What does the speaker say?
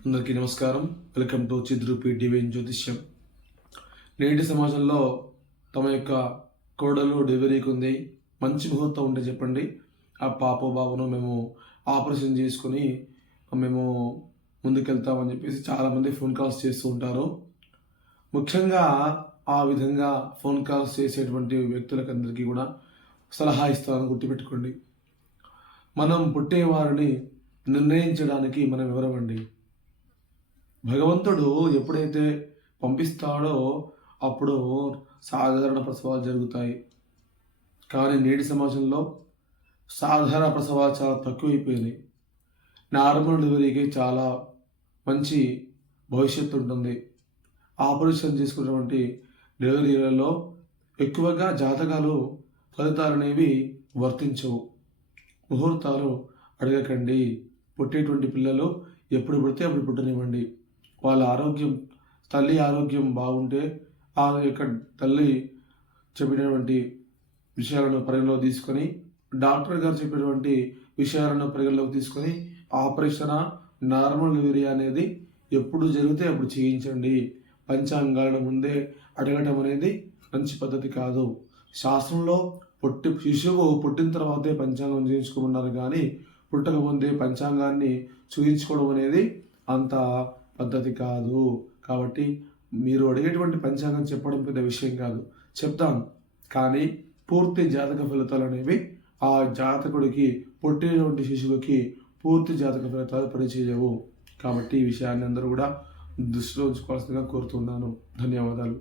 అందరికీ నమస్కారం. Welcome to చిద్రూపి divine జ్యోతిష్యం. నేటి సమాజంలో తమ యొక్క కోడలు డెలివరీకి ఉంది, మంచి ముహూర్తం ఉంటే చెప్పండి, ఆ పాప బాబును మేము ఆపరేషన్ చేసుకొని మేము ముందుకెళ్తామని చెప్పేసి చాలామంది ఫోన్ కాల్స్ చేస్తూ ఉంటారు. ముఖ్యంగా ఆ విధంగా ఫోన్ కాల్స్ చేసేటువంటి వ్యక్తులకందరికీ కూడా సలహా ఇస్తాను, గుర్తుపెట్టుకోండి. మనం పుట్టేవారిని నిర్ణయించడానికి మనం ఎవరమండి? భగవంతుడు ఎప్పుడైతే పంపిస్తాడో అప్పుడు సాధారణ ప్రసవాలు జరుగుతాయి. కానీ నేటి సమాజంలో సాధారణ ప్రసవాలు చాలా తక్కువైపోయినాయి. నార్మల్ డెలివరీకి చాలా మంచి భవిష్యత్తు ఉంటుంది. ఆపరేషన్ చేసుకున్నటువంటి డెలివరీలలో ఎక్కువగా జాతకాలు ఫలితాలు అనేవి వర్తించవు. ముహూర్తాలు అడగకండి. పుట్టేటువంటి పిల్లలు ఎప్పుడు పుడితే అప్పుడు పుట్టనివ్వండి. వాళ్ళ ఆరోగ్యం, తల్లి ఆరోగ్యం బాగుంటే ఆ యొక్క తల్లి చెప్పినటువంటి విషయాలను పరిగణలోకి తీసుకొని, డాక్టర్ గారు చెప్పినటువంటి విషయాలను పరిగణలోకి తీసుకొని ఆపరేషన్ నార్మల్ డెలివరీ అనేది ఎప్పుడు జరిగితే అప్పుడు చేయించండి. పంచాంగాలను ముందే అడగటం అనేది మంచి పద్ధతి కాదు. శాస్త్రంలో శిశువు పుట్టిన తర్వాతే పంచాంగం చేయించుకోమన్నారు, కానీ పుట్టకముందే పంచాంగాన్ని చూయించుకోవడం అనేది అంత పద్ధతి కాదు. కాబట్టి మీరు అడిగేటువంటి పంచాంగం చెప్పడం పెద్ద విషయం కాదు, చెప్తాం, కానీ పూర్తి జాతక ఫలితాలు అనేవి ఆ జాతకుడికి, పుట్టినటువంటి శిశువుకి పూర్తి జాతక ఫలితాలు పనిచేయవు. కాబట్టి ఈ విషయాన్ని అందరూ కూడా దృష్టిలో ఉంచుకోవాల్సిందిగా కోరుతున్నాను. ధన్యవాదాలు.